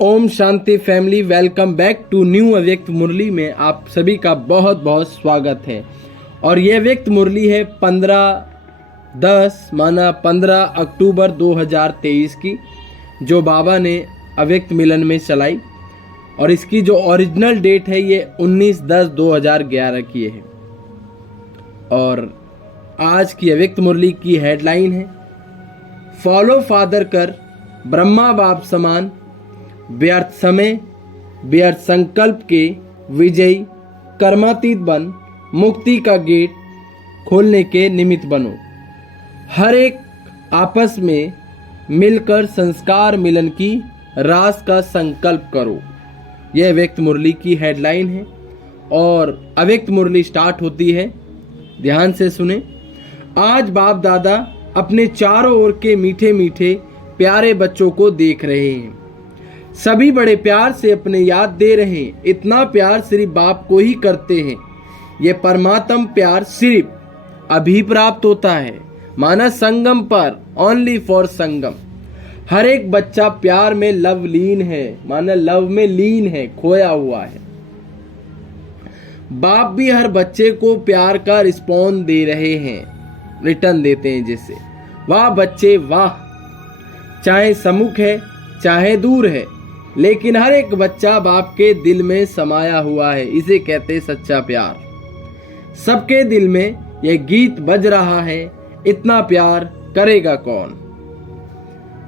Om Shanti family, welcome back to new Avyakt Murli में आप सभी का बहुत बहुत स्वागत है। और ये अव्यक्त मुरली है 15 अक्टूबर 2023 की, जो बाबा ने अव्यक्त मिलन में चलाई। और इसकी जो ओरिजिनल डेट है ये 19/10/2011 की है। और आज की अव्यक्त मुरली की हेडलाइन है, फॉलो फादर कर ब्रह्मा बाप समान, व्यर्थ समय व्यर्थ संकल्प के विजयी, कर्मातीत बन मुक्ति का गेट खोलने के निमित्त बनो। हर एक आपस में मिलकर संस्कार मिलन की रास का संकल्प करो। यह अव्यक्त मुरली की हेडलाइन है और अव्यक्त मुरली स्टार्ट होती है। ध्यान से सुने। आज बाप दादा अपने चारों ओर के मीठे मीठे प्यारे बच्चों को देख रहे हैं। सभी बड़े प्यार से अपने याद दे रहे हैं। इतना प्यार सिर्फ बाप को ही करते हैं। ये परमात्म प्यार सिर्फ अभी प्राप्त होता है, माना संगम पर, ओनली फॉर संगम। हर एक बच्चा प्यार में लव लीन है, माना लव में लीन है, खोया हुआ है। बाप भी हर बच्चे को प्यार का रिस्पॉन्स दे रहे हैं, रिटर्न देते हैं जिससे वाह बच्चे वाह। चाहे सम्मुख है चाहे दूर है, लेकिन हर एक बच्चा बाप के दिल में समाया हुआ है। इसे कहते हैं सच्चा प्यार। सबके दिल में यह गीत बज रहा है, इतना प्यार करेगा कौन।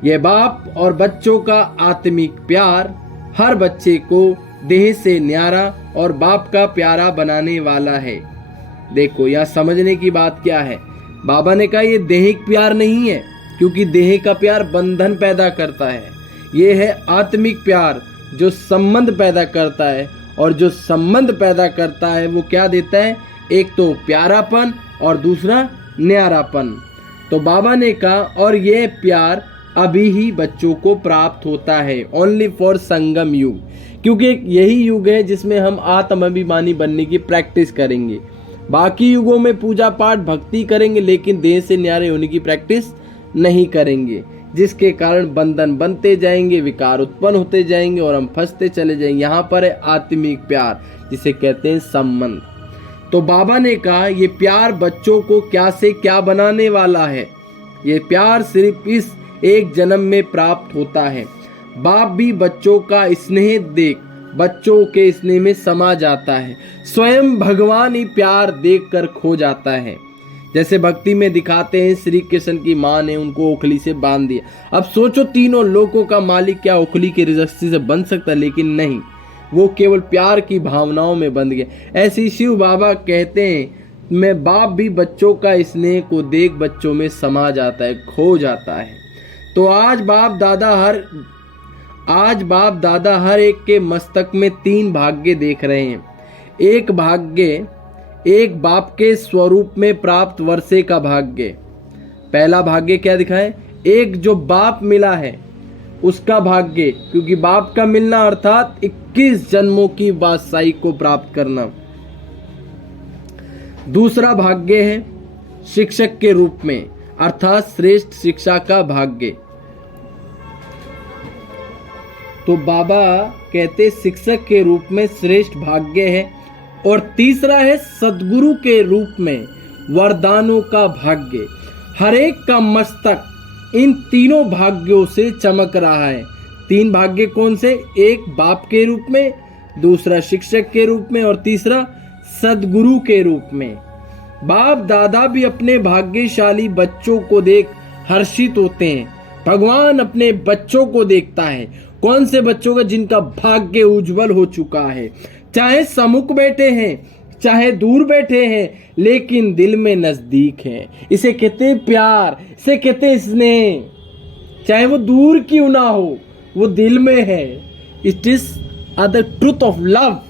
यह बाप और बच्चों का आत्मिक प्यार हर बच्चे को देह से न्यारा और बाप का प्यारा बनाने वाला है। देखो यह समझने की बात क्या है। बाबा ने कहा यह देहिक प्यार नहीं है, क्योंकि देह का प्यार बंधन पैदा करता है। ये है आत्मिक प्यार जो संबंध पैदा करता है, और जो संबंध पैदा करता है वो क्या देता है, एक तो प्यारापन और दूसरा न्यारापन। तो बाबा ने कहा और ये प्यार अभी ही बच्चों को प्राप्त होता है, ओनली फॉर संगम युग, क्योंकि यही युग है जिसमें हम आत्माभिमानी बनने की प्रैक्टिस करेंगे। बाकी युगों में पूजा पाठ भक्ति करेंगे, लेकिन देह से न्यारे होने की प्रैक्टिस नहीं करेंगे, जिसके कारण बंधन बनते जाएंगे, विकार उत्पन्न होते जाएंगे और हम फंसते चले जाएंगे। यहाँ पर है आत्मिक प्यार, जिसे कहते हैं संबंध। तो बाबा ने कहा ये प्यार बच्चों को क्या से क्या बनाने वाला है। ये प्यार सिर्फ इस एक जन्म में प्राप्त होता है। बाप भी बच्चों का स्नेह देख बच्चों के स्नेह में समा जाता है। स्वयं भगवान ही प्यार देख कर खो जाता है। जैसे भक्ति में दिखाते हैं, श्री कृष्ण की माँ ने उनको ओखली से बांध दिया। अब सोचो तीनों लोकों का मालिक क्या ओखली की रस्सी से बंध सकता है? लेकिन नहीं, वो केवल प्यार की भावनाओं में बंध गया। ऐसे शिव बाबा कहते हैं, मैं बाप भी बच्चों का स्नेह को देख बच्चों में समा जाता है, खो जाता है। तो आज बाप दादा हर एक के मस्तक में 3 भाग्य देख रहे हैं। एक बाप के स्वरूप में प्राप्त वर्षे का भाग्य। पहला भाग्य क्या दिखाए, एक जो बाप मिला है उसका भाग्य, क्योंकि बाप का मिलना अर्थात 21 जन्मों की बादशाही को प्राप्त करना। दूसरा भाग्य है शिक्षक के रूप में, अर्थात श्रेष्ठ शिक्षा का भाग्य। तो बाबा कहते शिक्षक के रूप में श्रेष्ठ भाग्य है। और तीसरा है सद्गुरु के रूप में वरदानों का भाग्य। हर एक का मस्तक इन तीनों भाग्यों से चमक रहा है। 3 भाग्य कौन से? एक बाप के रूप में, दूसरा शिक्षक के रूप में और तीसरा सद्गुरु के रूप में। बाप दादा भी अपने भाग्यशाली बच्चों को देख हर्षित होते हैं। भगवान अपने बच्चों को देखता है। कौन से बच्चों का? जिनका भाग्य उज्जवल हो चुका है, चाहे सम्मुख बैठे हैं चाहे दूर बैठे हैं, लेकिन दिल में नजदीक है। इसे कहते हैं प्यार, इसे कहते हैं स्नेह। चाहे वो दूर क्यों ना हो, वो दिल में है। It is the truth of love.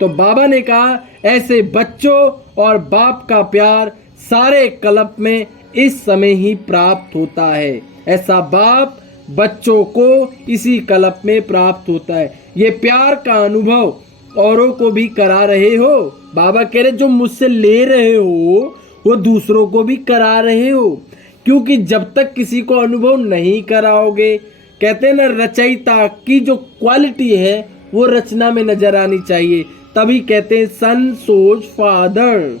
तो बाबा ने कहा ऐसे बच्चों और बाप का प्यार सारे कल्प में इस समय ही प्राप्त होता है। ऐसा बाप बच्चों को इसी कल्प में प्राप्त होता है। ये प्यार का अनुभव औरों को भी करा रहे हो। बाबा कह रहे जो मुझसे ले रहे हो वो दूसरों को भी करा रहे हो, क्योंकि जब तक किसी को अनुभव नहीं कराओगे, कहते हैं ना, रचयिता की जो क्वालिटी है वो रचना में नजर आनी चाहिए, तभी कहते हैं सन सोज फादर।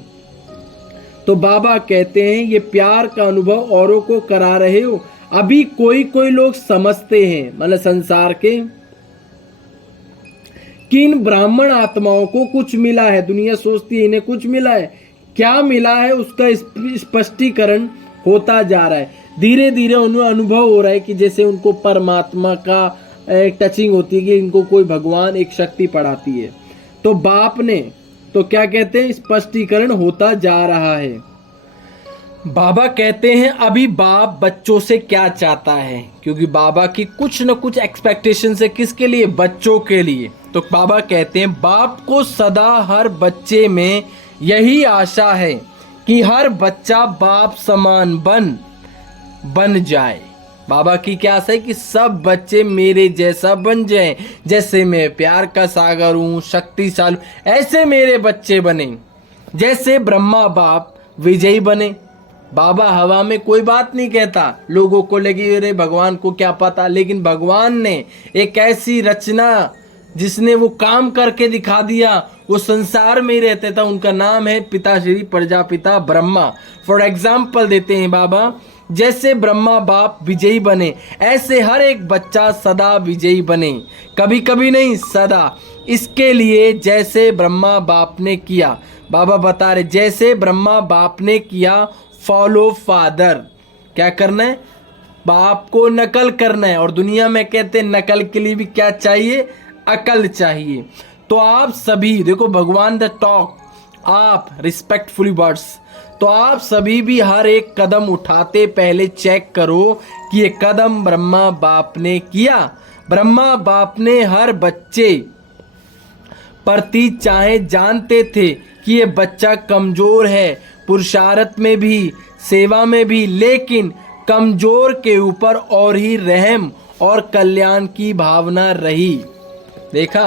तो बाबा कहते हैं ये प्यार का अनुभव औरों को करा रहे हो। अभी कोई कोई लोग समझते हैं, मतलब संसार के, कि इन ब्राह्मण आत्माओं को कुछ मिला है, दुनिया सोचती है इन्हें कुछ मिला है। क्या मिला है उसका स्पष्टीकरण होता जा रहा है। धीरे धीरे उन्हें अनुभव हो रहा है कि जैसे उनको परमात्मा का एक टचिंग होती है, कि इनको कोई भगवान एक शक्ति पढ़ाती है। तो बाप ने तो क्या कहते हैं, स्पष्टीकरण होता जा रहा है। बाबा कहते हैं अभी बाप बच्चों से क्या चाहता है, क्योंकि बाबा की कुछ न कुछ एक्सपेक्टेशन है, किसके लिए, बच्चों के लिए। तो बाबा कहते हैं बाप को सदा हर बच्चे में यही आशा है कि हर बच्चा बाप समान बन जाए। बाबा की क्या आशा है कि सब बच्चे मेरे जैसा बन जाएं, जैसे मैं प्यार का सागर हूँ, शक्तिशाली, ऐसे मेरे बच्चे बने। जैसे ब्रह्मा बाप विजयी बने। बाबा हवा में कोई बात नहीं कहता, लोगों को लगी अरे भगवान को क्या पता, लेकिन भगवान ने एक ऐसी रचना जिसने वो काम करके दिखा दिया, वो संसार में ही रहते था, उनका नाम है पिता श्री प्रजापिता ब्रह्मा। फॉर एग्जाम्पल देते हैं बाबा, जैसे ब्रह्मा बाप विजयी बने, ऐसे हर एक बच्चा सदा विजयी बने, कभी कभी नहीं, सदा। इसके लिए जैसे ब्रह्मा बाप ने किया, बाबा बता रहे जैसे ब्रह्मा बाप ने किया, फॉलो फादर। क्या करना है, बाप को नकल करना है। और दुनिया में कहते हैं नकल के लिए भी क्या चाहिए, अकल चाहिए। तो आप सभी देखो, भगवान द टॉक, आप रिस्पेक्टफुली वर्ड्स, तो आप सभी भी हर एक कदम उठाते पहले चेक करो कि ये कदम ब्रह्मा बाप ने किया। ब्रह्मा बाप ने हर बच्चे प्रति चाहे जानते थे कि ये बच्चा कमजोर है, पुरुषार्थ में भी, सेवा में भी, लेकिन कमजोर के ऊपर और ही रहम और कल्याण की भावना रही। देखा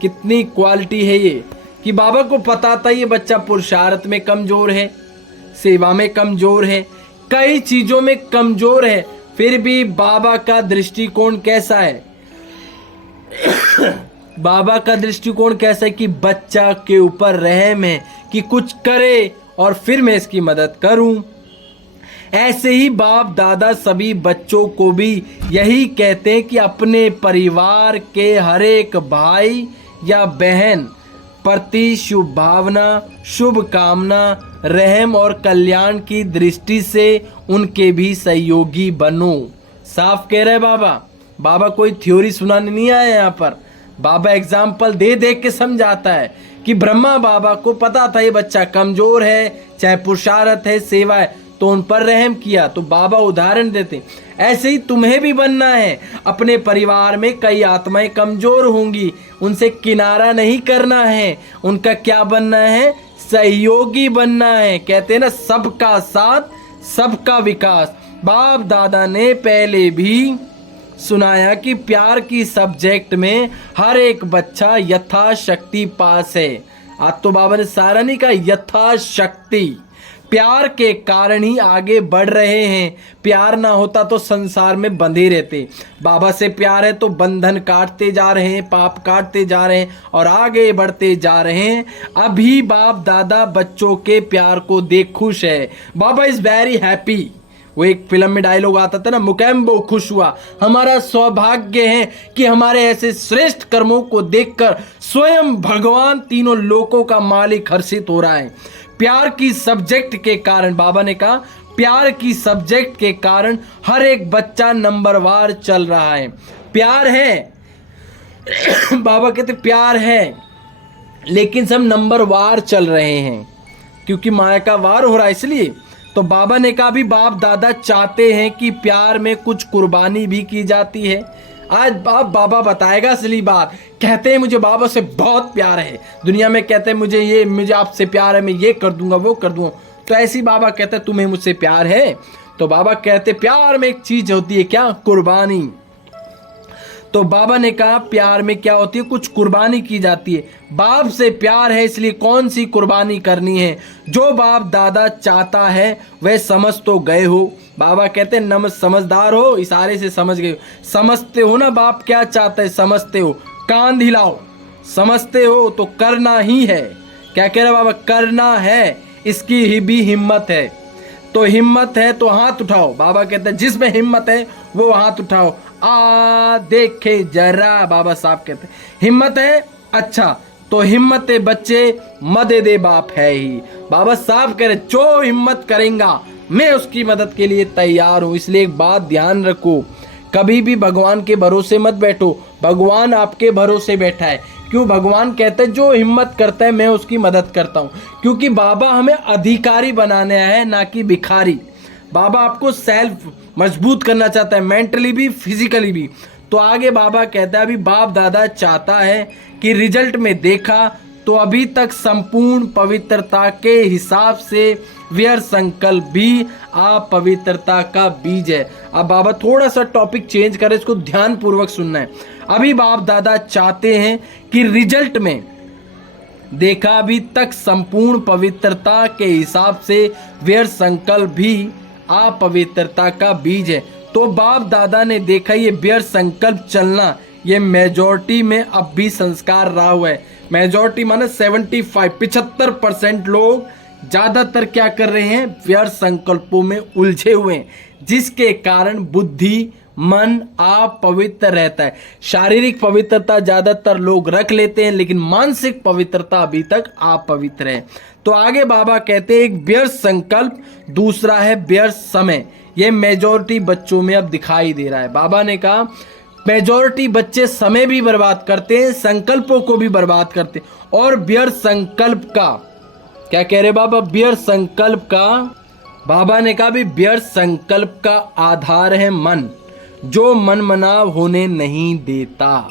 कितनी क्वालिटी है ये, कि बाबा को पता था ये बच्चा पुरुषार्थ में कमजोर है, सेवा में कमजोर है, कई चीजों में कमजोर है, फिर भी बाबा का दृष्टिकोण कैसा है बाबा का दृष्टिकोण कैसा है कि बच्चा के ऊपर रहम है, कि कुछ करे और फिर मैं इसकी मदद करूं। ऐसे ही बाप दादा सभी बच्चों को भी यही कहते हैं कि अपने परिवार के हर एक भाई या बहन प्रति शुभ भावना, शुभ कामना, रहम और कल्याण की दृष्टि से उनके भी सहयोगी बनो। साफ कह रहे बाबा। बाबा कोई थ्योरी सुनाने नहीं आया यहाँ पर, बाबा एग्जाम्पल दे दे के समझाता है कि ब्रह्मा बाबा को पता था ये बच्चा कमजोर है, चाहे पुरुषार्थ है, सेवा है, तो उन पर रहम किया। तो बाबा उदाहरण देते, ऐसे ही तुम्हें भी बनना है। अपने परिवार में कई आत्माएं कमजोर होंगी, उनसे किनारा नहीं करना है, उनका क्या बनना है, सहयोगी बनना है। कहते हैं ना, सबका साथ सबका विकास। बाप दादा ने पहले भी सुनाया कि प्यार की सब्जेक्ट में हर एक बच्चा यथाशक्ति पास है। आज तो बाबा ने सारा नहीं कहा, यथाशक्ति। प्यार के कारण ही आगे बढ़ रहे हैं, प्यार ना होता तो संसार में बंधे रहते। बाबा से प्यार है तो बंधन काटते जा रहे हैं, पाप काटते जा रहे हैं और आगे बढ़ते जा रहे हैं। अभी बाप दादा बच्चों के प्यार को देख खुश है। बाबा इज वेरी हैप्पी। वो एक फिल्म में डायलॉग आता था ना, मुकेम्बो खुश हुआ। हमारा सौभाग्य है कि हमारे ऐसे श्रेष्ठ कर्मों को देखकर स्वयं भगवान तीनों लोकों का मालिक हर्षित हो रहा है। प्यार की सब्जेक्ट के कारण, बाबा ने कहा प्यार की सब्जेक्ट के कारण हर एक बच्चा नंबरवार चल रहा है। प्यार है बाबा कहते प्यार है, लेकिन सब नंबरवार चल रहे हैं क्योंकि माया का वार हो रहा है, इसलिए। तो बाबा ने कहा भी बाप दादा चाहते हैं कि प्यार में कुछ कुर्बानी भी की जाती है। आज बाबा बताएगा असली बात। कहते हैं मुझे बाबा से बहुत प्यार है, दुनिया में कहते हैं मुझे आपसे प्यार है, मैं ये कर दूंगा वो कर दूंगा, तो ऐसी बाबा कहते हैं तुम्हें मुझसे प्यार है। तो बाबा कहते प्यार में एक चीज होती है, क्या, कुर्बानी। तो बाबा ने कहा प्यार में क्या होती है, कुछ कुर्बानी की जाती है। बाप से प्यार है इसलिए कौन सी कुर्बानी करनी है। जो बाप दादा चाहता है वह समझ तो गए हो। बाबा कहते हैं नमस समझदार हो, इशारे से समझ गए हो। समझते हो ना बाप क्या चाहता है, समझते हो, कान हिलाओ। समझते हो तो करना ही है। क्या कह रहे बाबा, करना है, इसकी ही भी हिम्मत है। तो हिम्मत है तो हाथ उठाओ। बाबा कहते हैं जिसमें हिम्मत है वो हाथ उठाओ। देखे जरा, बाबा साहब कहते हैं हिम्मत है, अच्छा तो हिम्मत बच्चे मदे दे बाप है ही। बाबा साहब कह रहे जो हिम्मत करेगा मैं उसकी मदद के लिए तैयार हूं। इसलिए एक बात ध्यान रखो, कभी भी भगवान के भरोसे मत बैठो। भगवान आपके भरोसे बैठा है। क्यों? भगवान कहते हैं जो हिम्मत करता है मैं उसकी मदद करता हूं। क्योंकि बाबा हमें अधिकारी बनाने आया है, ना कि भिखारी। बाबा आपको सेल्फ मजबूत करना चाहता है, मेंटली भी फिजिकली भी। तो आगे बाबा कहता है अभी बाप दादा चाहता है कि रिजल्ट में देखा तो अभी तक संपूर्ण पवित्रता के हिसाब से व्यर्थ संकल्प भी अपवित्रता का बीज है। अब बाबा थोड़ा सा टॉपिक चेंज करें, इसको ध्यान पूर्वक सुनना है। अभी बाप दादा चाहते हैं कि रिजल्ट में देखा अभी तक संपूर्ण पवित्रता के हिसाब से व्यर्थ संकल्प भी अपवित्रता का बीज है। तो बाप दादा ने देखा ये व्यर्थ संकल्प चलना ये मेजॉरिटी में अब भी संस्कार रहा हुआ है। मेजॉरिटी माने 75% लोग ज्यादातर क्या कर रहे हैं, व्यर्थ संकल्पों में उलझे हुए हैं, जिसके कारण बुद्धि मन अपवित्र रहता है। शारीरिक पवित्रता ज्यादातर लोग रख लेते हैं, लेकिन मानसिक पवित्रता अभी तक अपवित्र है। तो आगे बाबा कहते हैं एक व्यर्थ संकल्प, दूसरा है व्यर्थ समय। यह मेजॉरिटी बच्चों में अब दिखाई दे रहा है। बाबा ने कहा मेजॉरिटी बच्चे समय भी बर्बाद करते हैं, संकल्पों को भी बर्बाद करते हैं। और व्यर्थ संकल्प का क्या कह रहे बाबा, व्यर्थ संकल्प का, बाबा ने कहा भी व्यर्थ संकल्प का आधार है मन, जो मन मनाव होने नहीं देता।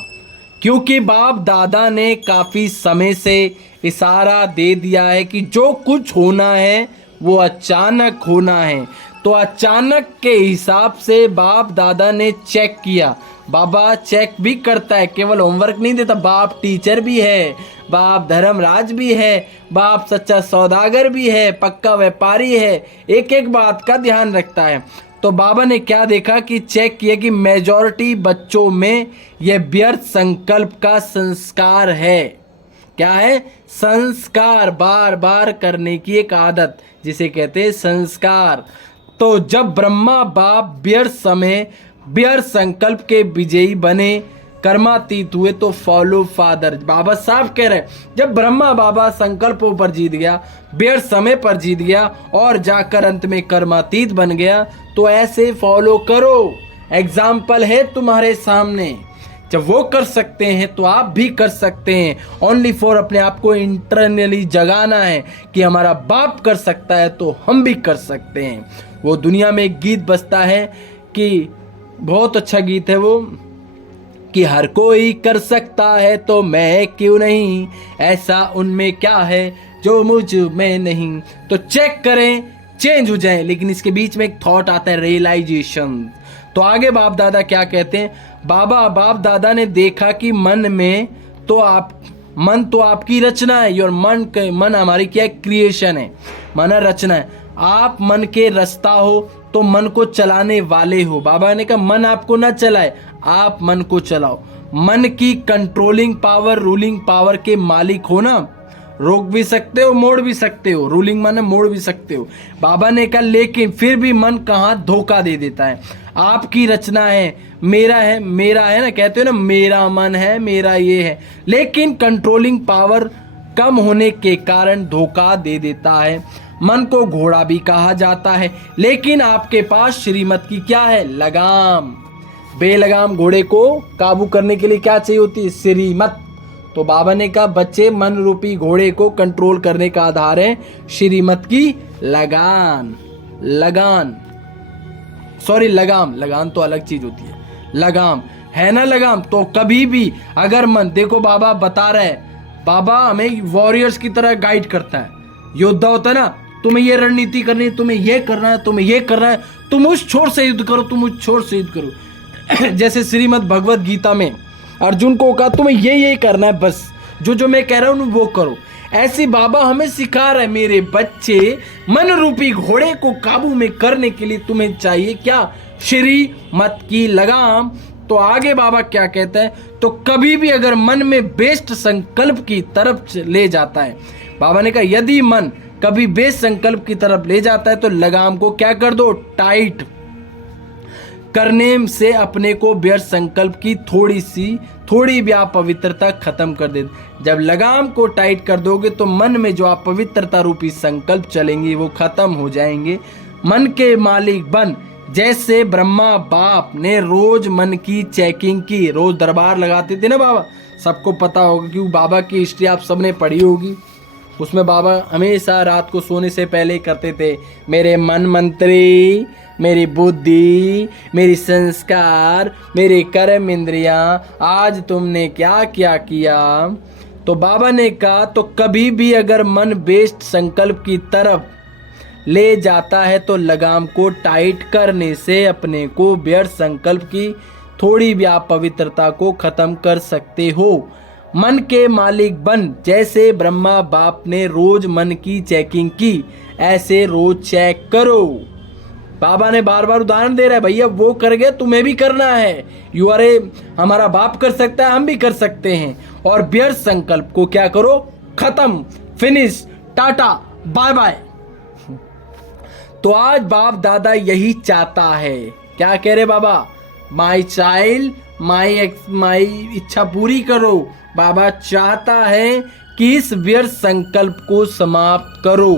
क्योंकि बाप दादा ने काफी समय से इशारा दे दिया है कि जो कुछ होना है वो अचानक होना है। तो अचानक के हिसाब से बाप दादा ने चेक किया। बाबा चेक भी करता है, केवल होमवर्क नहीं देता। बाप टीचर भी है, बाप धर्मराज भी है, बाप सच्चा सौदागर भी है, पक्का व्यापारी है, एक एक बात का ध्यान रखता है। तो बाबा ने क्या देखा कि चेक किया कि मेजॉरिटी बच्चों में यह व्यर्थ संकल्प का संस्कार है। क्या है? संस्कार, बार बार करने की एक आदत, जिसे कहते हैं संस्कार। तो जब ब्रह्मा बाप व्यर्थ समय व्यर्थ संकल्प के विजयी बने, कर्मातीत हुए, तो फॉलो फादर। बाबा साहब कह रहे जब ब्रह्मा बाबा संकल्पों पर जीत गया, व्यर्थ समय पर जीत गया और जाकर अंत में कर्मातीत बन गया, तो ऐसे फॉलो करो। एग्जाम्पल है तुम्हारे सामने। जब वो कर सकते हैं तो आप भी कर सकते हैं। ओनली फॉर अपने आप को इंटरनली जगाना है कि हमारा बाप कर सकता है तो हम भी कर सकते हैं। वो दुनिया में एक गीत बजता है कि बहुत अच्छा गीत है वो, कि हर कोई कर सकता है तो मैं क्यों नहीं, ऐसा उनमें क्या है जो मुझ में नहीं। तो चेक करें, चेंज हो जाए। लेकिन इसके बीच में एक थॉट आता है, रियलाइजेशन। तो आगे बाप दादा क्या कहते हैं, बाप दादा ने देखा कि मन तो आपकी रचना है। और मन हमारी क्या है, क्रिएशन है, मन रचना है। आप मन के रचता हो तो मन को चलाने वाले हो। बाबा ने कहा मन आपको ना चलाए, आप मन को चलाओ। मन की कंट्रोलिंग पावर, रूलिंग पावर के मालिक हो ना। रोक भी सकते हो, मोड़ भी सकते हो। रूलिंग माने मोड़ भी सकते हो। बाबा ने कहा लेकिन फिर भी मन कहाँ धोखा दे देता है। आपकी रचना है, मेरा है ना, कहते हो ना मेरा मन है, मेरा ये है। लेकिन कंट्रोलिंग पावर कम होने के कारण धोखा दे देता है। मन को घोड़ा भी कहा जाता है, लेकिन आपके पास श्रीमत की क्या है, लगाम। बेलगाम घोड़े को काबू करने के लिए क्या चाहिए होती है, श्रीमत। तो बाबा ने कहा बच्चे मन रूपी घोड़े को कंट्रोल करने का आधार है श्रीमत की लगाम। लगाम तो अलग चीज होती है, लगाम है ना। लगाम तो कभी भी अगर मन, देखो बाबा बता रहे, बाबा हमें वॉरियर्स की तरह गाइड करता है। योद्धा होता है ना, तुम्हें ये रणनीति करनी है, तुम्हें ये करना है, तुम्हें ये करना है, तुम उस छोर से युद्ध करो, तुम उस छोर से युद्ध करो। जैसे श्रीमद् भगवत गीता में अर्जुन को कहा तुम्हें ये करना है, बस जो मैं कह रहा हूँ वो करो। ऐसे बाबा हमें सिखा रहे, मेरे बच्चे मन रूपी घोड़े को काबू में करने के लिए तुम्हें चाहिए क्या? श्रीमत की लगाम। तो आगे बाबा क्या कहते हैं, तो कभी भी अगर मन में बेस्ट संकल्प की तरफ ले जाता है, बाबा ने कहा यदि मन कभी बेस्ट संकल्प की तरफ ले जाता है तो लगाम को क्या कर दो, टाइट करने से अपने को व्यर्थ संकल्प की थोड़ी भी अपवित्रता खत्म कर दे। जब लगाम को टाइट कर दोगे तो मन में जो अपवित्रता रूपी संकल्प चलेंगे वो खत्म हो जाएंगे। मन के मालिक बन, जैसे ब्रह्मा बाप ने रोज मन की चेकिंग की, रोज दरबार लगाते थे ना बाबा, सबको पता होगा क्योंकि बाबा की हिस्ट्री आप सबने पढ़ी होगी। उसमें बाबा हमेशा रात को सोने से पहले करते थे, मेरे मन मंत्री, मेरी बुद्धि, मेरी संस्कार, मेरे कर्म इंद्रियां, आज तुमने क्या क्या किया। तो बाबा ने कहा तो कभी भी अगर मन बेस्ट संकल्प की तरफ ले जाता है तो लगाम को टाइट करने से अपने को व्यर्थ संकल्प की थोड़ी भी अपवित्रता को खत्म कर सकते हो। मन के मालिक बन, जैसे ब्रह्मा बाप ने रोज मन की चेकिंग की, ऐसे रोज चेक करो। बाबा ने बार बार उदाहरण दे रहा है, भैया वो कर गए तुम्हें भी करना है। हमारा बाप कर सकता है, हम भी कर सकते हैं। और व्यर्थ संकल्प को क्या करो, खत्म, फिनिश, टाटा बाय बाय। तो आज बाप दादा यही चाहता है। क्या कह रहे बाबा, माई चाइल्ड माई इच्छा पूरी करो। बाबा चाहता है कि इस व्यर्थ संकल्प को समाप्त करो।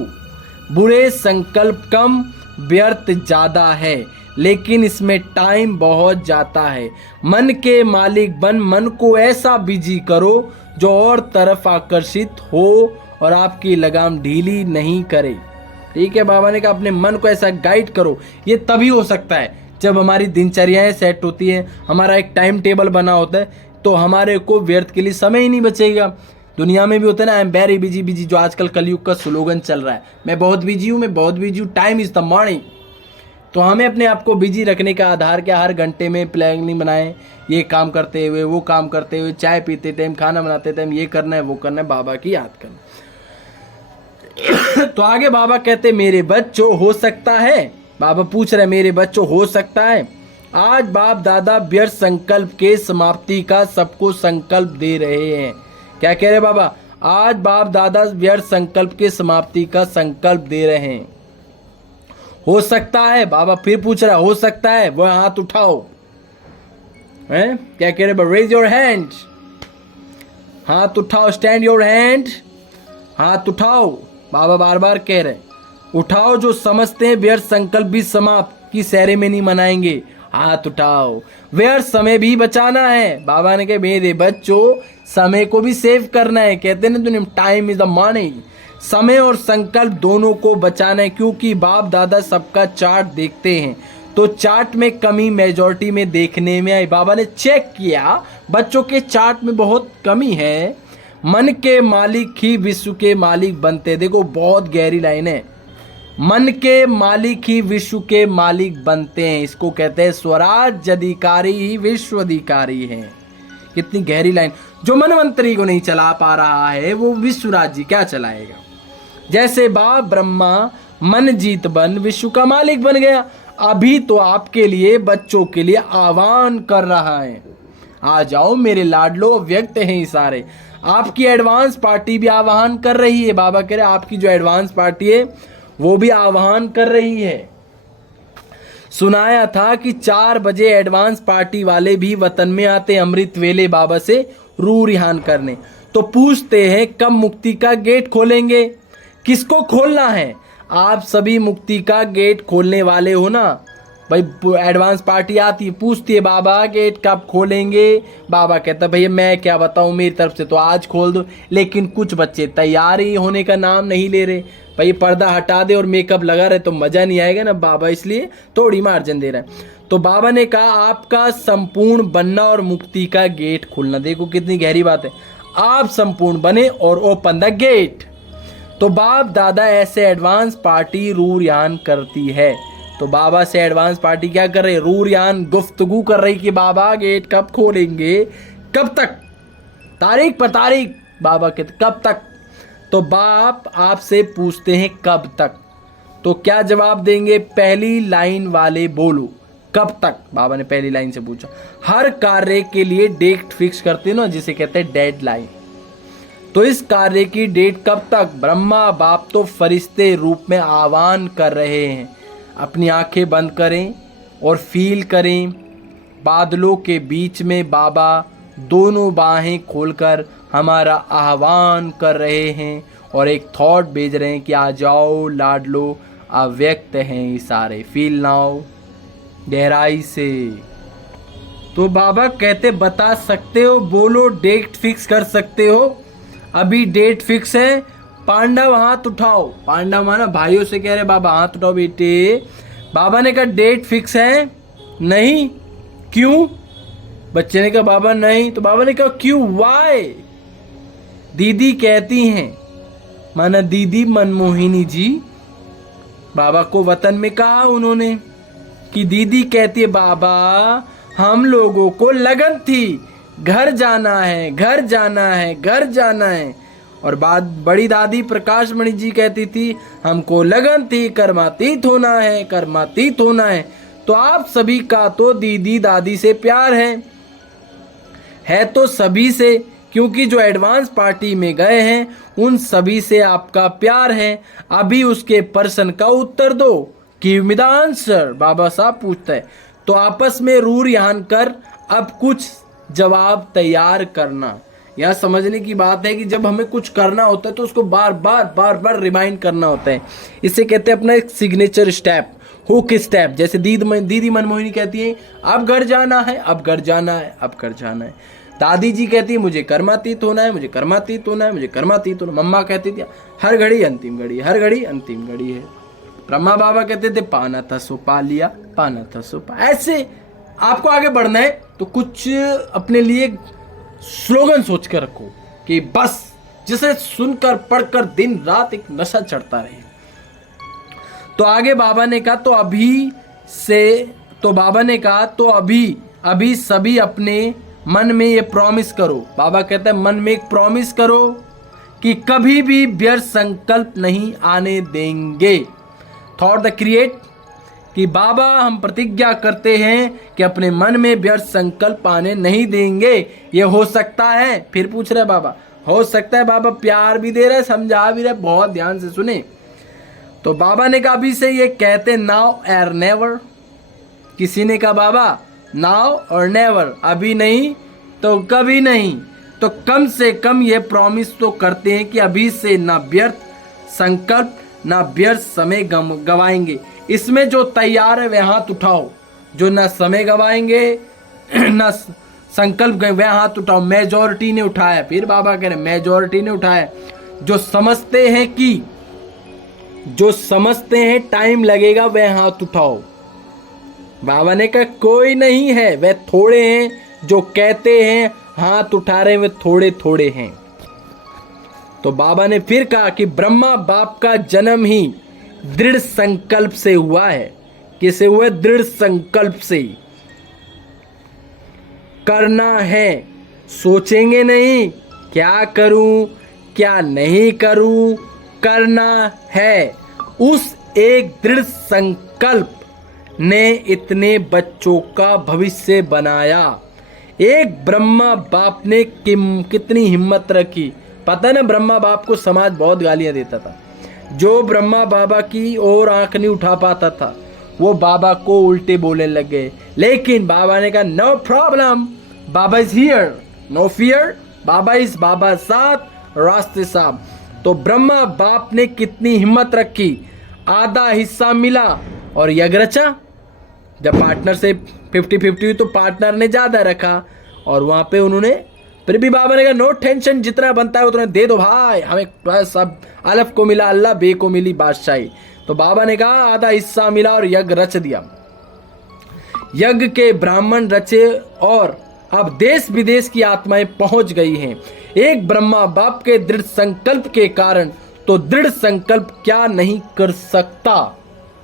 बुरे संकल्प कम, व्यर्थ ज्यादा है, लेकिन इसमें टाइम बहुत जाता है। मन के मालिक बन, मन को ऐसा बिजी करो जो और तरफ आकर्षित हो और आपकी लगाम ढीली नहीं करे। ठीक है, बाबा ने कहा अपने मन को ऐसा गाइड करो। ये तभी हो सकता है जब हमारी दिनचर्याएं सेट होती है, हमारा एक टाइम टेबल बना होता है, तो हमारे को व्यर्थ के लिए समय ही नहीं बचेगा। दुनिया में भी होता है ना, आई एम वेरी बिजी, जो आजकल कलयुग का स्लोगन चल रहा है, मैं बहुत बिजी हूँ, टाइम इज द मॉर्निंग। तो हमें अपने आप को बिजी रखने का आधार क्या, हर घंटे में प्लानिंग बनाएं, ये काम करते हुए, वो काम करते हुए, चाय पीते टाइम, खाना बनाते टाइम, ये करना है वो करना है, बाबा की याद करना। तो आगे बाबा कहते मेरे बच्चों हो सकता है, बाबा पूछ रहे मेरे बच्चों हो सकता है, आज बाप दादा व्यर्थ संकल्प के समाप्ति का सबको संकल्प दे रहे हैं। क्या कह रहे बाबा, आज बाप दादा व्यर्थ संकल्प के समाप्ति का संकल्प दे रहे हैं। हो सकता है, बाबा फिर पूछ रहा हो सकता है, वह हाथ उठाओ। हैं क्या कह रहे, रेज योर हैंड, हाथ उठाओ, स्टैंड योर हैंड, हाथ उठाओ। बाबा बार बार कह रहे उठाओ, जो समझते हैं व्यर्थ संकल्प भी समाप्त की सेरेमनी मनाएंगे, हाथ उठाओ। व्यर्थ समय भी बचाना है, बाबा ने कहा मेरे बच्चों समय को भी सेव करना है। कहते हैं ना टाइम इज द मनी, समय और संकल्प दोनों को बचाना है, क्योंकि बाप दादा सबका चार्ट देखते हैं, तो चार्ट में कमी मेजॉरिटी में देखने में आई। बाबा ने चेक किया, बच्चों के चार्ट में बहुत कमी है। मन के मालिक ही विश्व के मालिक बनते। देखो बहुत गहरी लाइन है, मन के मालिक ही विश्व के मालिक बनते हैं। इसको कहते हैं स्वराज अधिकारी ही विश्व अधिकारी है। कितनी गहरी लाइन। जो मनवंतरी को नहीं चला पा रहा है वो विश्व राज्य क्या चलाएगा। जैसे बाप ब्रह्मा मन जीत बन विश्व का मालिक बन गया, अभी तो आपके लिए बच्चों के लिए आह्वान कर रहा है, आ जाओ मेरे लाडलो। व्यक्त हैं ये सारे। आपकी एडवांस पार्टी भी आह्वान कर रही है। बाबा कह रहे आपकी जो एडवांस पार्टी है वो भी आह्वान कर रही है। सुनाया था कि 4 बजे एडवांस पार्टी वाले भी वतन में आते अमृत वेले बाबा से रू रिहान करने। तो पूछते हैं कब मुक्ति का गेट खोलेंगे। किसको खोलना है, आप सभी मुक्ति का गेट खोलने वाले हो ना भाई। एडवांस पार्टी आती है, पूछती है बाबा गेट कब खोलेंगे। बाबा कहता भैया मैं क्या बताऊं, मेरी तरफ से तो आज खोल दो। लेकिन कुछ बच्चे तैयार ही होने का नाम नहीं ले रहे। भाई पर्दा हटा दे और मेकअप लगा रहे तो मजा नहीं आएगा ना बाबा, इसलिए थोड़ी मार्जिन दे रहा है। तो बाबा ने कहा आपका संपूर्ण बनना और मुक्ति का गेट खुलना। देखो कितनी गहरी बात है, आप संपूर्ण बने और ओपन द गेट। तो बाप दादा ऐसे एडवांस पार्टी रू रिहान करती है। तो बाबा से एडवांस पार्टी क्या कर रही, रूरियान गुफ्तगू कर रही कि बाबा गेट कब खोलेंगे, कब तक, तारीख पर तारीख। बाबा कहते कब तक। तो बाप आपसे पूछते हैं कब तक, तो क्या जवाब देंगे, पहली लाइन वाले बोलो कब तक। बाबा ने पहली लाइन से पूछा। हर कार्य के लिए डेट फिक्स करते हैं ना, जिसे कहते हैं डेडलाइन। तो इस कार्य की डेट कब तक। ब्रह्मा बाप तो फरिश्ते रूप में आह्वान कर रहे हैं। अपनी आंखें बंद करें और फील करें, बादलों के बीच में बाबा दोनों बाहें खोलकर हमारा आह्वान कर रहे हैं और एक थॉट भेज रहे हैं कि आ जाओ लाडलो, अव्यक्त हैं इशारे। फील नाउ, गहराई से। तो बाबा कहते बता सकते हो, बोलो, डेट फिक्स कर सकते हो। अभी डेट फिक्स है, पांडव हाथ उठाओ। पांडव माना भाइयों से कह रहे बाबा हाथ उठाओ बेटे। बाबा ने कहा डेट फिक्स है नहीं, क्यों। बच्चे ने कहा बाबा नहीं। तो बाबा ने कहा क्यों, वाई। दीदी कहती हैं, माना दीदी मनमोहिनी जी, बाबा को वतन में कहा उन्होंने कि दीदी कहती है बाबा हम लोगों को लगन थी, घर जाना है, घर जाना है, घर जाना है। और बात बड़ी दादी प्रकाश मणि जी कहती थी हमको लगन थी, कर्मातीत होना है, कर्मातीत होना है। तो आप सभी का तो दीदी दादी से प्यार है तो सभी से, क्योंकि जो एडवांस पार्टी में गए हैं उन सभी से आपका प्यार है। अभी उसके प्रश्न का उत्तर दो, गिव मी द आंसर। बाबा साहब पूछता है। तो आपस में रूर यान कर अब कुछ जवाब तैयार करना। यह समझने की बात है कि जब हमें कुछ करना होता है तो उसको बार बार रिमाइंड करना होता है। इसे कहते हैं अपना एक सिग्नेचर स्टेप, हुक स्टेप। जैसे दीदी मनमोहिनी कहती है अब घर जाना है, अब घर जाना है, अब घर जाना है। दादी जी कहती है मुझे कर्मातीत होना है, मुझे कर्मातीत होना है, मुझे कर्मातीत होना। मम्मा कहती थी हर घड़ी अंतिम घड़ी, हर घड़ी अंतिम घड़ी है। ब्रह्मा बाबा कहते थे पाना था सो पा लिया, पाना था सो पा। ऐसे आपको आगे बढ़ना है तो कुछ अपने लिए स्लोगन सोच कर रखो कि बस जिसे सुनकर पढ़कर दिन रात एक नशा चढ़ता रहे। तो आगे बाबा ने कहा तो अभी से, तो बाबा ने कहा तो अभी सभी अपने मन में ये प्रॉमिस करो। बाबा कहते हैं मन में एक प्रॉमिस करो कि कभी भी व्यर्थ संकल्प नहीं आने देंगे। थॉट द क्रिएट, कि बाबा हम प्रतिज्ञा करते हैं कि अपने मन में व्यर्थ संकल्प आने नहीं देंगे। ये हो सकता है, फिर पूछ रहे बाबा, हो सकता है। बाबा प्यार भी दे रहे, समझा भी रहे, बहुत ध्यान से सुने। तो बाबा ने कहा अभी से ये कहते नाउ और नेवर। किसी ने कहा बाबा नाउ और नेवर, अभी नहीं तो कभी नहीं। तो कम से कम ये प्रॉमिस तो करते हैं कि अभी से ना व्यर्थ संकल्प ना व्यर्थ समय गवाएंगे। इसमें जो तैयार है वह हाथ उठाओ, जो ना समय गवाएंगे ना संकल्प गए वह हाथ उठाओ। मेजॉरिटी ने उठाया। फिर बाबा कह रहे मेजॉरिटी ने उठाया। जो समझते हैं टाइम लगेगा वह हाथ उठाओ। बाबा ने कहा कोई नहीं है, वह थोड़े हैं जो कहते हैं हाथ उठा रहे हैं, वे थोड़े थोड़े हैं। तो बाबा ने फिर कहा कि ब्रह्मा बाप का जन्म ही दृढ़ संकल्प से हुआ है। किसे हुआ? दृढ़ संकल्प से। करना है, सोचेंगे नहीं क्या करूं क्या नहीं करूं, करना है। उस एक दृढ़ संकल्प ने इतने बच्चों का भविष्य बनाया। एक ब्रह्मा बाप ने कितनी हिम्मत रखी। पता है ना, ब्रह्मा बाप को समाज बहुत गालियां देता था। जो ब्रह्मा बाबा की ओर आंख नहीं उठा पाता था वो बाबा को उल्टे बोलने लग गए। लेकिन बाबा ने कहा no problem, Baba is here, no fear, Baba is Baba साथ रास्ते साफ। तो ब्रह्मा बाप ने कितनी हिम्मत रखी, आधा हिस्सा मिला और यज्ञ रचा। जब पार्टनर से 50-50 हुई तो पार्टनर ने ज्यादा रखा और वहां पे उन्होंने, फिर भी बाबा ने कहा नो टेंशन, जितना बनता है उतना दे दो भाई, हमें सब अलफ को मिला अल्लाह, बे को मिली बादशाही। तो बाबा ने कहा आधा हिस्सा मिला और यज्ञ रच दिया। यज्ञ के ब्राह्मण रचे और अब देश विदेश की आत्माएं पहुंच गई हैं एक ब्रह्मा बाप के दृढ़ संकल्प के कारण। तो दृढ़ संकल्प क्या नहीं कर सकता।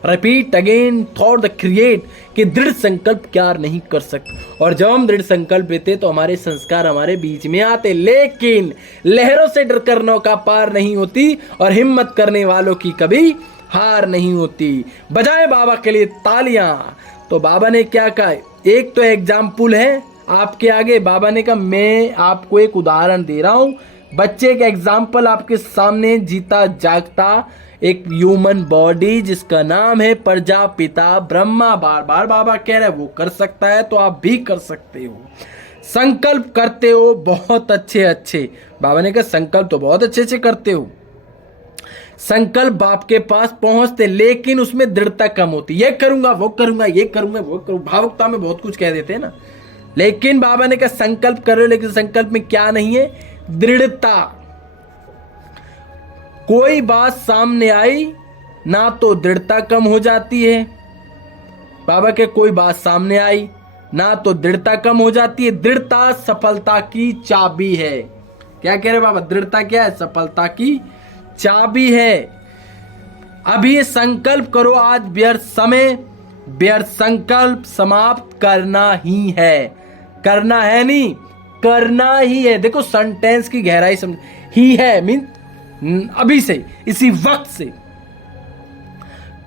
Repeat again for the create कि दृढ़ संकल्प क्या नहीं कर सकते। और जब हम दृढ़ संकल्प लेते तो हमारे संस्कार हमारे बीच में आते। लेकिन लहरों से डर कर नौका पार नहीं होती और हिम्मत करने वालों की कभी हार नहीं होती। बजाए बाबा के लिए तालियां। तो बाबा ने क्या कहा, एक तो एग्जाम्पल है आपके आगे। बाबा ने कहा मैं आपको एक उदाहरण दे रहा हूं, बच्चे का एग्जाम्पल आपके सामने जीता जागता एक ह्यूमन बॉडी जिसका नाम है प्रजापिता ब्रह्मा। बार बार बाबा कह रहे हैं वो कर सकता है तो आप भी कर सकते हो। संकल्प करते हो बहुत अच्छे। बाबा ने कहा संकल्प तो बहुत अच्छे करते हो, संकल्प आपके पास पहुंचते, लेकिन उसमें दृढ़ता कम होती। ये करूंगा वो करूंगा, ये करूंगा वो करूंगा, भावुकता में बहुत कुछ कह देते हैं ना। लेकिन बाबा ने कहा संकल्प करो, लेकिन संकल्प में क्या नहीं है, दृढ़ता। कोई बात सामने आई ना तो दृढ़ता कम हो जाती है। बाबा के कोई बात सामने आई ना तो दृढ़ता कम हो जाती है। दृढ़ता सफलता की चाबी है। क्या कह रहे बाबा, दृढ़ता क्या है, सफलता की चाबी है। अभी ये संकल्प करो, आज व्यर्थ समय व्यर्थ संकल्प समाप्त करना ही है। करना है नहीं, करना ही है। देखो सेंटेंस की गहराई समझ, ही है मीन अभी से, इसी वक्त से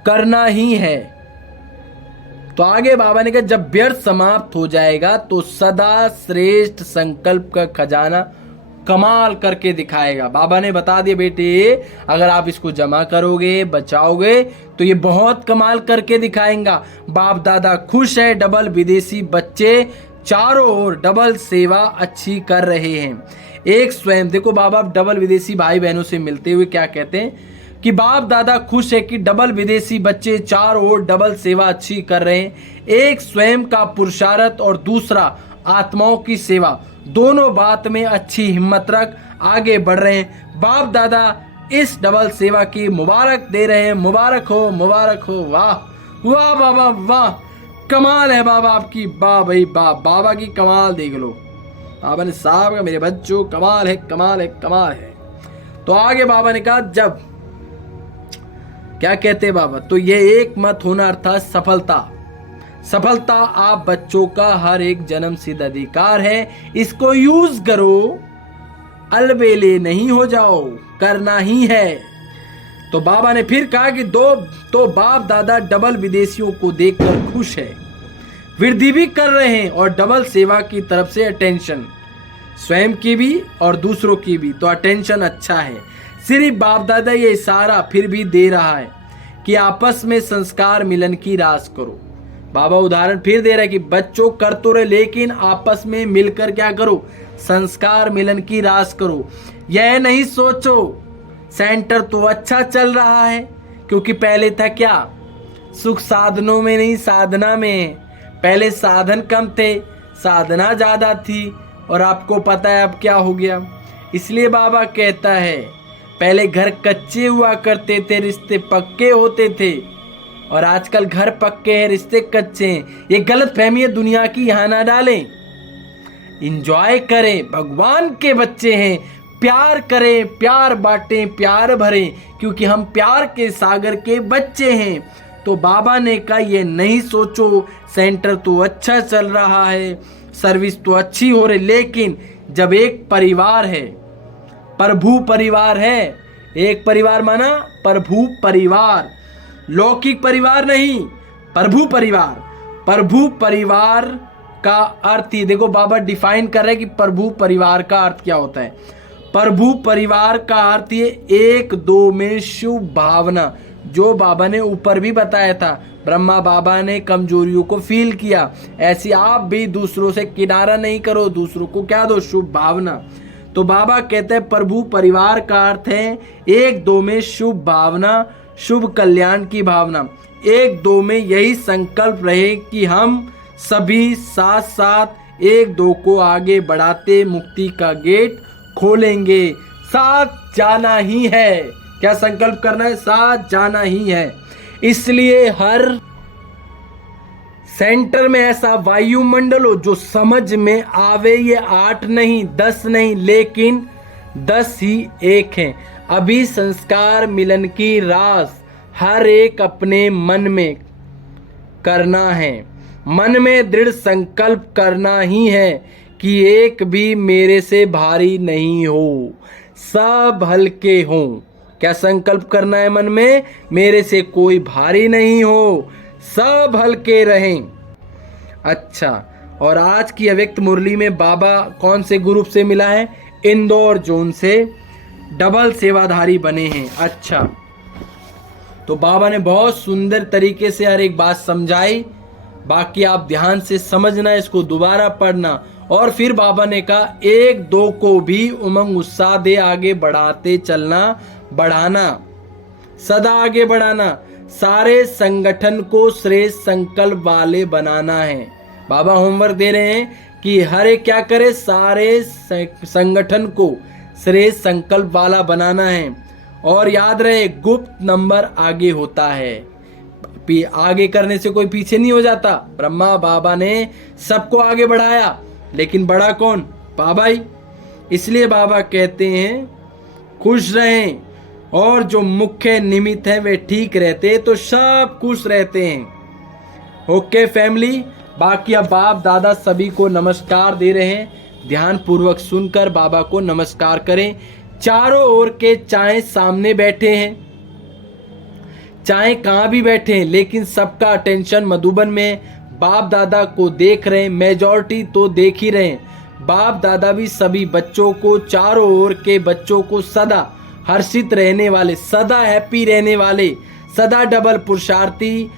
करना ही है। तो आगे बाबा ने कहा जब व्यर्थ समाप्त हो जाएगा तो सदा श्रेष्ठ संकल्प का खजाना कमाल करके दिखाएगा। बाबा ने बता दिया बेटे, अगर आप इसको जमा करोगे बचाओगे तो ये बहुत कमाल करके दिखाएगा। बाप दादा खुश है, डबल विदेशी बच्चे चारों ओर डबल सेवा अच्छी कर रहे हैं। एक स्वयं देखो बाबा डबल विदेशी भाई बहनों से मिलते हुए क्या कहते हैं कि बाप दादा खुश है कि डबल विदेशी बच्चे चारों ओर डबल सेवा अच्छी कर रहे हैं। एक स्वयं का पुरुषार्थ और दूसरा आत्माओं की सेवा, दोनों बात में अच्छी हिम्मत रख आगे बढ़ रहे हैं। बाप दादा इस डबल सेवा की मुबारक दे रहे हैं। मुबारक हो, मुबारक हो। वाह वाह बाबा वाह, कमाल है बाबा आपकी, वाह भाई वाह, बाबा की कमाल देख लो। बाबा ने साहब का मेरे बच्चों कमाल है, कमाल है, कमाल है। तो आगे बाबा ने कहा जब क्या कहते हैं बाबा, तो ये एक मत होना अर्थात सफलता। सफलता आप बच्चों का हर एक जन्म सिद्ध अधिकार है, इसको यूज करो, अलबेले नहीं हो जाओ, करना ही है। तो बाबा ने फिर कहा कि तो बाप दादा डबल विदेशियों को देखकर खुश है, वृद्धि भी कर रहे हैं और डबल सेवा की तरफ से अटेंशन, स्वयं की भी और दूसरों की भी, तो अटेंशन अच्छा है। सिर्फ बाप दादा ये इशारा फिर भी दे रहा है कि आपस में संस्कार मिलन की रास करो। बाबा उदाहरण फिर दे रहा है कि बच्चों कर तो रहे, लेकिन आपस में मिलकर क्या करो, संस्कार मिलन की रास करो। यह नहीं सोचो सेंटर तो अच्छा चल रहा है, क्योंकि पहले था क्या, सुख साधनों में नहीं साधना में। पहले साधन कम थे, साधना ज्यादा थी, और आपको पता है अब क्या हो गया। इसलिए बाबा कहता है पहले घर कच्चे हुआ करते थे, रिश्ते पक्के होते थे, और आजकल घर पक्के हैं रिश्ते कच्चे हैं। ये गलत फहमी है दुनिया की, यहाँ ना डालें। इंजॉय करें, भगवान के बच्चे हैं, प्यार करें, प्यार बांटें, प्यार भरें, क्योंकि हम प्यार के सागर के बच्चे हैं। तो बाबा ने कहा ये नहीं सोचो सेंटर तो अच्छा चल रहा है, सर्विस तो अच्छी हो रही, लेकिन जब एक परिवार है, प्रभु परिवार है, एक परिवार माना प्रभु परिवार, लौकिक परिवार नहीं, प्रभु परिवार। प्रभु परिवार का अर्थ ही देखो बाबा डिफाइन कर रहे हैं कि प्रभु परिवार का अर्थ क्या होता है। प्रभु परिवार का अर्थ ये एक दो में शुभ भावना, जो बाबा ने ऊपर भी बताया था, ब्रह्मा बाबा ने कमजोरियों को फील किया, ऐसे आप भी दूसरों से किनारा नहीं करो, दूसरों को क्या दो, शुभ भावना। तो बाबा कहते हैं प्रभु परिवार का अर्थ है एक दो में शुभ भावना, शुभ कल्याण की भावना। एक दो में यही संकल्प रहे कि हम सभी साथ साथ एक दो को आगे बढ़ाते मुक्ति का गेट खोलेंगे। साथ जाना ही है, क्या संकल्प करना है, साथ जाना ही है। इसलिए हर सेंटर में ऐसा वायुमंडल हो जो समझ में आवे, ये 8 नहीं 10 नहीं, लेकिन 10 ही एक हैं। अभी संस्कार मिलन की रास हर एक अपने मन में करना है। मन में दृढ़ संकल्प करना ही है कि एक भी मेरे से भारी नहीं हो, सब हल्के हों। क्या संकल्प करना है मन में? मेरे से कोई भारी नहीं हो, सब हल्के रहें। अच्छा, और आज की अव्यक्त मुरली में बाबा कौन से ग्रुप से मिला है? इंदौर जोन से डबल सेवाधारी बने हैं। अच्छा, तो बाबा ने बहुत सुंदर तरीके से हर एक बात समझाई। बाकी आप ध्यान से समझना, इसको दोबारा पढ़ना। और फिर बाबा ने कहा एक दो को भी उमंग उत्साह दे आगे बढ़ाते चलना, बढ़ाना, सदा आगे बढ़ाना, सारे संगठन को श्रेष्ठ संकल्प वाले बनाना है। बाबा होमवर्क दे रहे हैं कि हर एक क्या करे, सारे संगठन को श्रेष्ठ संकल्प वाला बनाना है। और याद रहे गुप्त नंबर आगे होता है, आगे करने से कोई पीछे नहीं हो जाता। ब्रह्मा बाबा ने सबको आगे बढ़ाया, लेकिन बड़ा कौन? बाबा ही। इसलिए बाबा कहते हैं खुश रहें, और जो मुख्य निमित्त है वे ठीक रहते तो सब खुश रहते हैं। ओके फैमिली, बाकी अब बाप दादा सभी को नमस्कार दे रहे हैं। ध्यान पूर्वक सुनकर बाबा को नमस्कार करें। चारों ओर के चाहे सामने बैठे हैं, चाहे कहाँ भी बैठे हैं, लेकिन सबका अटेंशन मधुबन में बाप दादा को देख रहे हैं। मेजॉरिटी तो देख ही रहे हैं। बाप दादा भी सभी बच्चों को, चारों ओर के बच्चों को सदा हर्षित रहने वाले, सदा हैप्पी रहने वाले, सदा डबल पुरुषार्थी,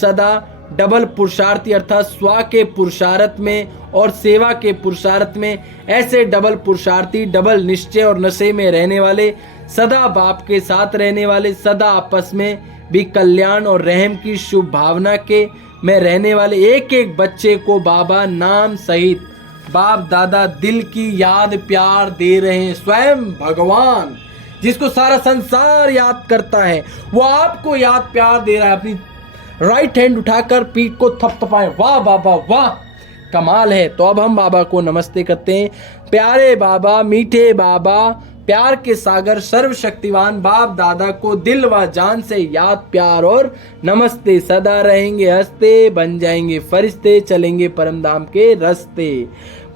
सदा डबल पुरुषार्थी अर्थात स्व के पुरुषार्थ में और सेवा के पुरुषार्थ में, ऐसे डबल पुरुषार्थी, डबल निश्चय और नशे में रहने वाले, सदा बाप के साथ रहने वाले, सदा आपस में भी कल्याण और रहम की शुभ भावना के में रहने वाले एक एक बच्चे को बाबा नाम सहित बाप दादा दिल की याद प्यार दे रहे हैं। स्वयं भगवान जिसको सारा संसार याद करता है, वो आपको याद प्यार दे रहा है। अपनी राइट हैंड उठाकर पीठ को थपथपाएं, वाह बाबा वाह, कमाल है। तो अब हम बाबा को नमस्ते करते हैं। प्यारे बाबा, मीठे बाबा, प्यार के सागर, सर्वशक्तिवान बाप दादा को दिल व जान से याद प्यार और नमस्ते। सदा रहेंगे हंसते, बन जाएंगे फरिश्ते, चलेंगे परम धाम के रास्ते।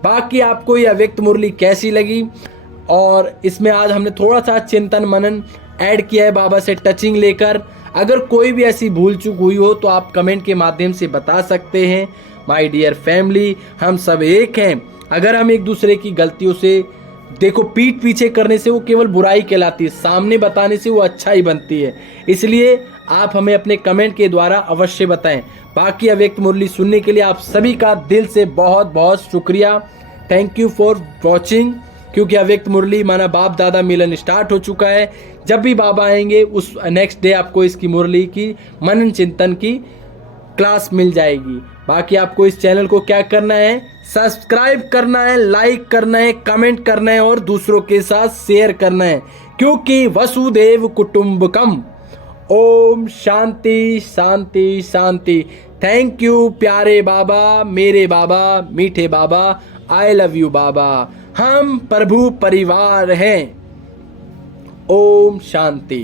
बाकी आपको यह अव्यक्त मुरली कैसी लगी? और इसमें आज हमने थोड़ा सा चिंतन मनन ऐड किया है बाबा से टचिंग लेकर। अगर कोई भी ऐसी भूल चूक हुई हो तो आप कमेंट के माध्यम से बता सकते हैं। माय डियर फैमिली, हम सब एक हैं। अगर हम एक दूसरे की गलतियों से, देखो पीठ पीछे करने से वो केवल बुराई कहलाती है, सामने बताने से वो अच्छा ही बनती है। इसलिए आप हमें अपने कमेंट के द्वारा अवश्य बताएं। बाकी अव्यक्त मुरली सुनने के लिए आप सभी का दिल से बहुत बहुत शुक्रिया। Thank you for watching. क्योंकि अव्यक्त मुरली माना बाप दादा मिलन स्टार्ट हो चुका है। जब भी बाबा आएंगे उस नेक्स्ट डे आपको इसकी मुरली की मनन चिंतन की क्लास मिल जाएगी। बाकी आपको इस चैनल को क्या करना है, सब्सक्राइब करना है, लाइक करना है, कमेंट करना है और दूसरों के साथ शेयर करना है। क्योंकि वसुदेव कुटुंबकम। ओम शांति शांति शांति। थैंक यू प्यारे बाबा, मेरे बाबा, मीठे बाबा, आई लव यू बाबा। हम प्रभु परिवार हैं। ओम शांति।